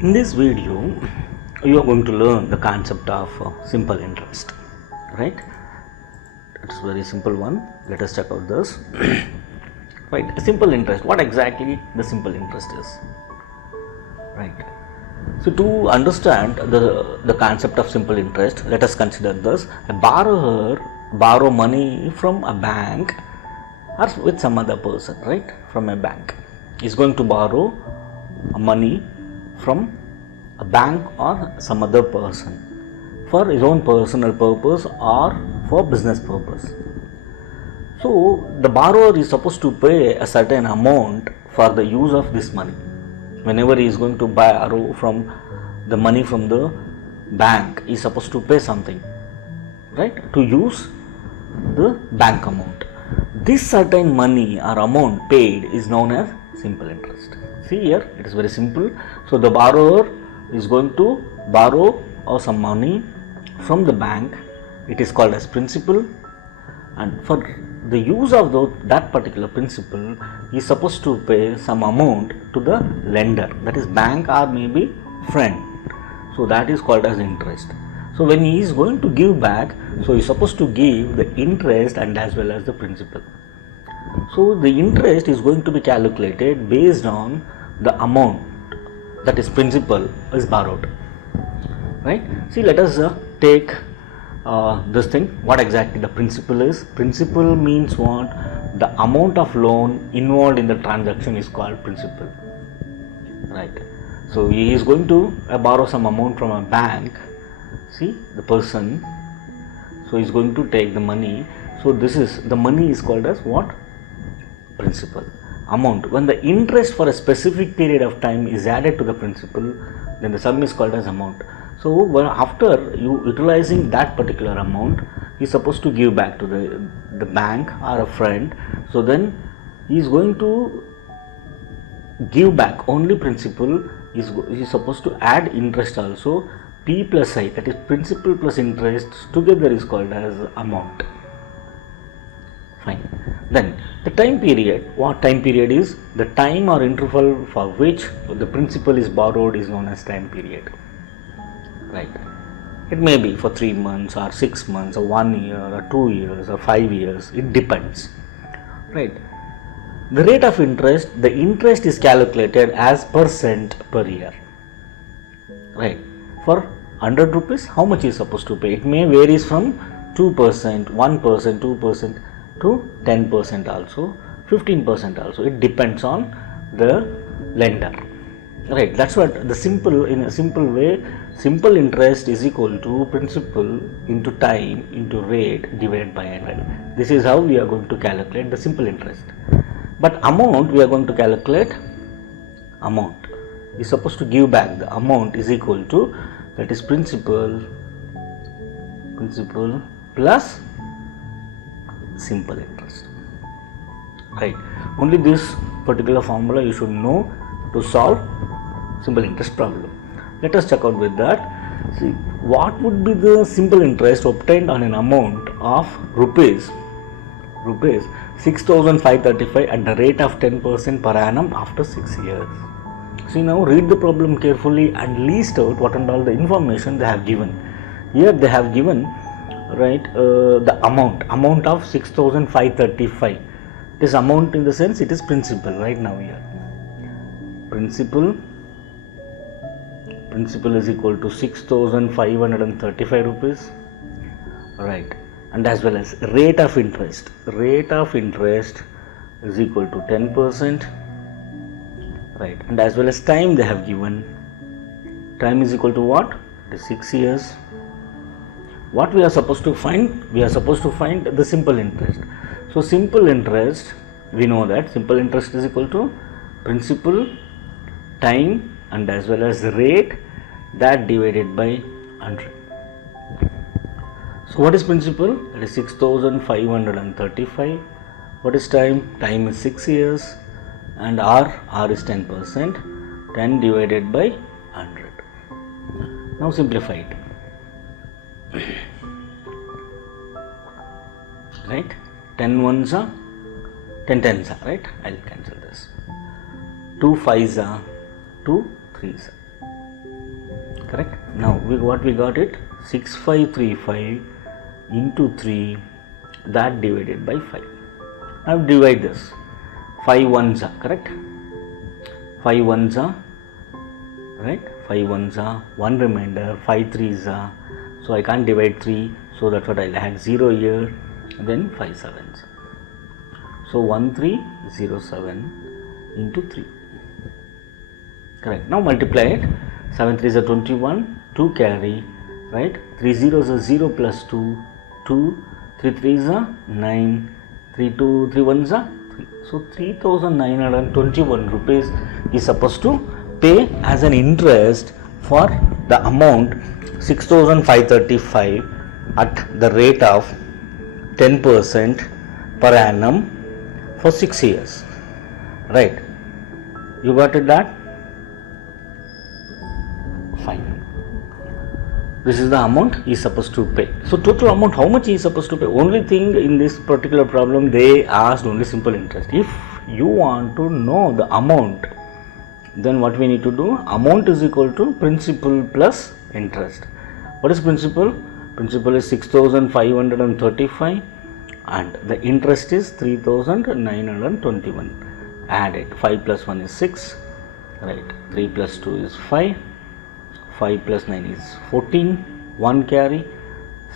In this video, you are going to learn the concept of simple interest, right? It's a very simple one. Let us check out this. Right, simple interest. What exactly the simple interest is? Right. So to understand the concept of simple interest, let us consider this. A borrower borrow money from a bank or with some other person, right? From a bank. Is going to borrow money from a bank or some other person for his own personal purpose or for business purpose. So the borrower is supposed to pay a certain amount for the use of this money. Whenever he is going to borrow from the money from the bank, he is supposed to pay something, right, to use the bank amount. This certain money or amount paid is known as simple interest. See here, it is very simple. So the borrower is going to borrow some money from the bank. It is called as principal, and for the use of that particular principal, he is supposed to pay some amount to the lender, that is bank or maybe friend. So that is called as interest. So when he is going to give back, so he is supposed to give the interest and as well as the principal. So the interest is going to be calculated based on the amount, that is principal, is borrowed, right? See, let us take this thing. What exactly the principal is? Principal means what? The amount of loan involved in the transaction is called principal, right? So he is going to borrow some amount from a bank. See, the person, so he is going to take the money. So this is, the money is called as what? Principal. Amount. When the interest for a specific period of time is added to the principal, then the sum is called as amount. So after you utilizing that particular amount, he is supposed to give back to the bank or a friend. So then he is going to give back only principal. He is supposed to add interest also. P plus I, that is principal plus interest together, is called as amount. Fine. Then the time period. What time period is? The time or interval for which the principal is borrowed is known as time period. Right. It may be for 3 months or 6 months or 1 year or 2 years or 5 years. It depends. Right. The rate of interest. The interest is calculated as percent per year. Right. For 100 rupees, how much is supposed to pay? It may varies from 2%, 1%, 2% to 10% also, 15% also. It depends on the lender. Right. That's what the simple, in a simple way, simple interest is equal to principal into time into rate divided by 100. This is how we are going to calculate the simple interest. But amount, we are going to calculate amount. Is supposed to give back the amount is equal to, that is principal plus simple interest, right? Only this particular formula you should know to solve simple interest problem. Let us check out with that. See, what would be the simple interest obtained on an amount of rupees 6,535 at the rate of 10% per annum after 6 years. See, now read the problem carefully and list out what and all the information they have given. Here they have given, right, the amount of 6,535. This amount, in the sense, it is principal right now here. Principal is equal to 6,535 rupees, right? And as well as rate of interest. Rate of interest is equal to 10%. Right, and as well as time they have given. Time is equal to what? It is 6 years. What we are supposed to find? We are supposed to find the simple interest. So simple interest, we know that simple interest is equal to principal, time, and as well as rate, that divided by 100. So what is principal? That is 6,535. What is time? Time is 6 years. And R is 10%, 10 divided by 100. Now simplify it. Right? 10 ones are 10 tens are, right? I'll cancel this. 2 5s are 2 3s are. correct. Now what we got it 6535 into 3, that divided by 5. Now divide this. 5 ones are correct. 5 ones are right. 5 ones are 1 remainder. 5 threes are, so I can't divide 3. So that's what I'll add 0 here. Then 5 sevens. So 1307 into 3. Correct. Now multiply it. 7 threes are 21. 2 carry. Right. 3 zeros are 0 plus 2. 2. 3 threes are 9. 3 ones are 3. So 3,921 rupees is supposed to pay as an interest for the amount 6,535 at the rate of 10% per annum for 6 years. Right. You got it that? Fine. This is the amount he is supposed to pay. So total amount, how much he is supposed to pay? Only thing in this particular problem, they asked only simple interest. If you want to know the amount, then what we need to do? Amount is equal to principal plus interest. What is principal? Principal is 6,535 and the interest is 3,921. Add it. 5 plus 1 is 6. Right. 3 plus 2 is 5. 5 plus 9 is 14. 1 carry.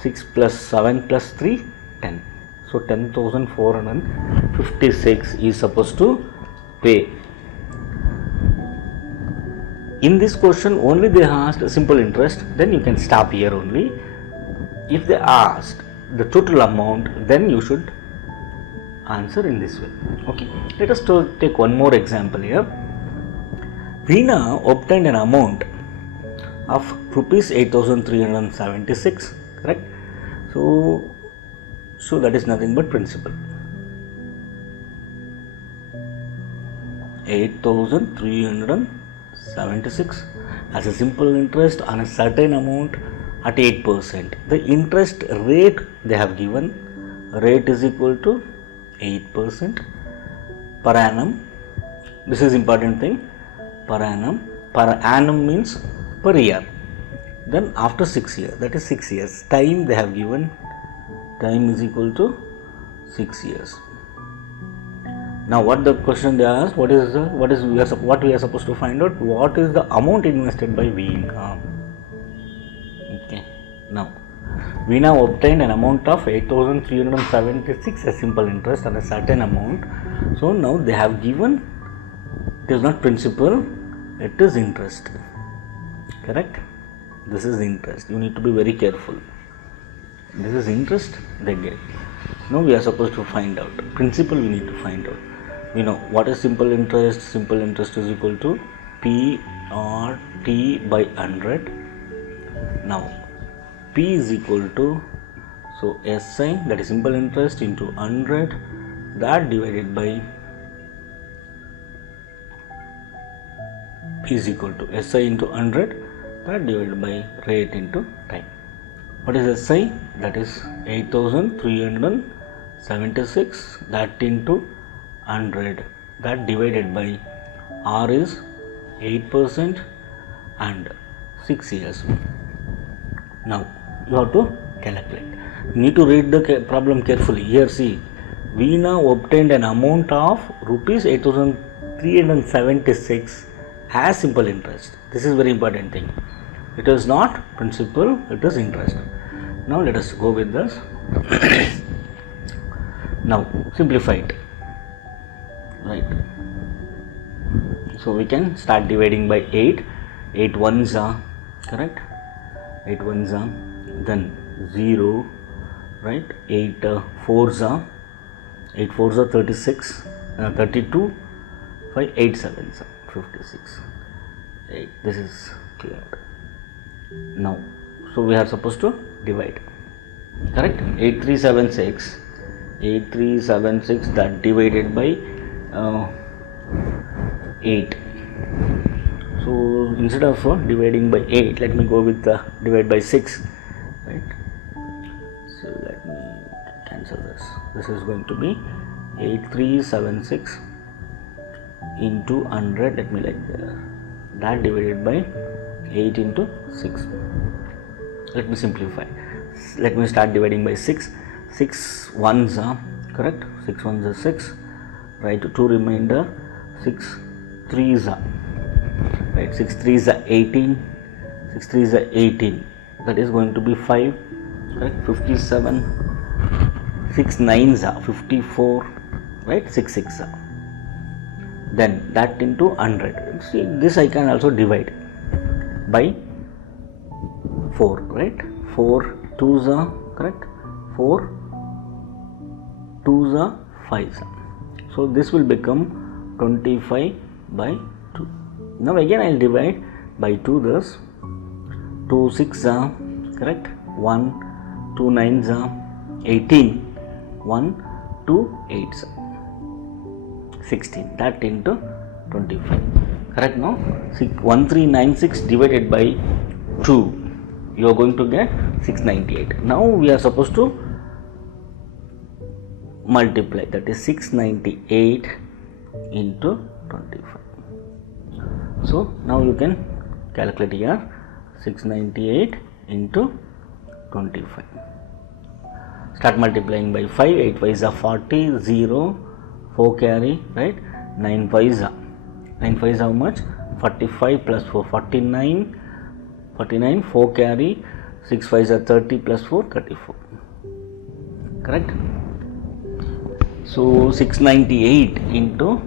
6 plus 7 plus 3, 10. So 10,456 is supposed to pay. In this question only they asked simple interest, then you can stop here only. If they asked the total amount, then you should answer in this way. Okay, let us take one more example here. Veena obtained an amount of rupees 8,376, correct? So that is nothing but principal. 8,376 as a simple interest on a certain amount at 8%. The interest rate they have given, rate is equal to 8% per annum. This is important thing, per annum. Per annum means per year. Then after 6 years, that is 6 years. Time they have given, time is equal to 6 years. Now what the question they asked, what we are supposed to find out? What is the amount invested by Veena? Okay. Now Veena obtained an amount of 8,376 as simple interest on a certain amount. So now they have given, it is not principal, it is interest. Correct? This is interest. You need to be very careful. This is interest they get. Now we are supposed to find out. Principal we need to find out. We know what is simple interest. Simple interest is equal to P or T by 100. Now P is equal to, so SI, that is simple interest, into 100, that divided by P is equal to SI into 100, that divided by rate into time. What is SI? That is 8,376, that into 100, that divided by R is 8% and 6 years. Now you have to calculate. You need to read the problem carefully. Here see, Veena obtained an amount of rupees 8,376 as simple interest. This is very important thing. It is not principal, it is interest. Now let us go with this. Now simplify it. Right. So we can start dividing by 8. 8 ones are, correct? 8 ones are, then 0, right? 8 fours are, 8 fours are 36, 32, 5, 8 sevens are 56. 8. This is clear. Now, so we are supposed to divide, correct? 8376, 8376, that divided by 8. So instead of dividing by 8, let me go with the divide by 6, right? So let me cancel this. This is going to be 8376 into 100. Let me like that divided by 8 into 6. Let me simplify. Let me start dividing by 6. 6 ones are correct. 6 ones are 6. Right, 2 remainder. 6 threes are right. 6 threes are 18. 6 threes are 18. That is going to be 5. Correct. 57. 6 nines are 54. Right. 6 6 are. Then that into 100. See, this I can also divide by 4, right? 4 2s are correct. 4 2s are 5s. So this will become 25 by 2. Now again I will divide by 2 thus. 2 6 are correct. 1 2 9s are 18. 1 2 8s. 16, that into 25, correct. Now 1396 divided by 2, you are going to get 698. Now we are supposed to multiply, that is 698 into 25. So now you can calculate here 698 into 25. Start multiplying by 5. 8 5s are 40. 0 4 carry, right? 9 5s are 9 5s how much? 45 plus 4 49. 49 4 carry. 6 5s are 30 plus 4 34. Correct? So 698 into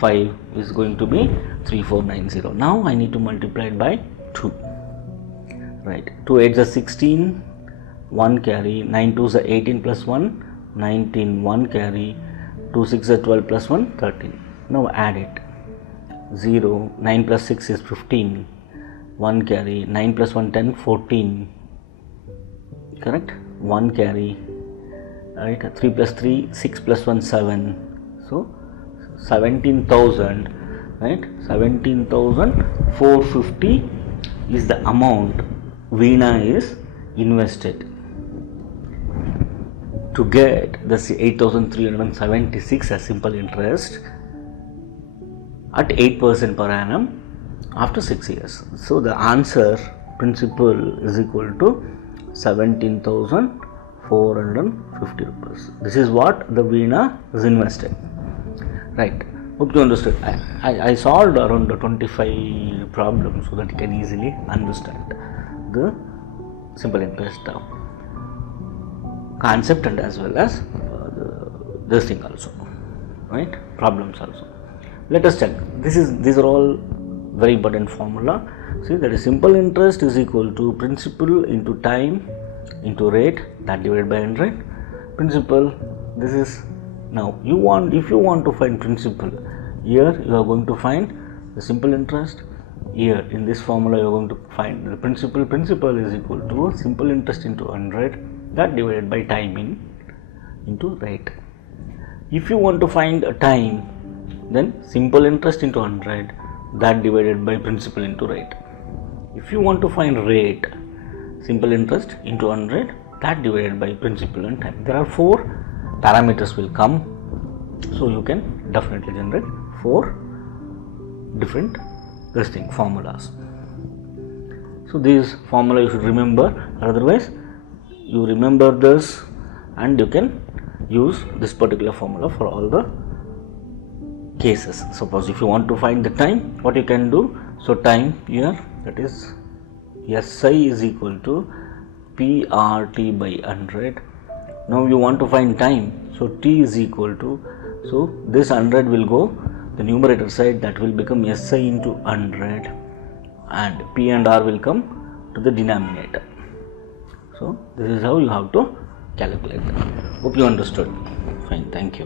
5 is going to be 3490. Now I need to multiply it by 2. Right? 2 8s are 16. 1 carry. 9 2s are 18 plus 1 19. 1 carry. 2 6 are 12 plus 1 13. Now add it. 0 9 plus 6 is 15. 1 carry. 9 plus 1 10 14. Correct. 1 carry. Right. 3 plus 3 6 plus 1 7. So 17,000. Right. 17,450 is the amount Veena is invested to get the 8,376 as simple interest at 8% per annum after 6 years. So the answer principal is equal to 17,450 rupees. This is what the Veena is invested. Right. Hope you understood. I solved around 25 problems so that you can easily understand the simple interest concept and as well as this thing also, right? Problems also. Let us check. These are all very important formula. See, that is simple interest is equal to principal into time into rate, that divided by 100. Principal, this is now if you want to find principal, here you are going to find the simple interest. Here in this formula you are going to find the principal. Principal is equal to simple interest into 100, that divided by time into rate. If you want to find a time, then simple interest into 100, that divided by principal into rate. If you want to find rate, simple interest into 100, that divided by principal and time. There are 4 parameters will come, so you can definitely generate 4 different formulas. So this formula you should remember, otherwise you remember this and you can use this particular formula for all the cases. Suppose if you want to find the time, what you can do, so time here, that is SI is equal to PRT by 100. Now you want to find time, so T is equal to, so this 100 will go the numerator side, that will become SI into 100 and P and R will come to the denominator. So this is how you have to calculate. Hope you understood. Fine, thank you.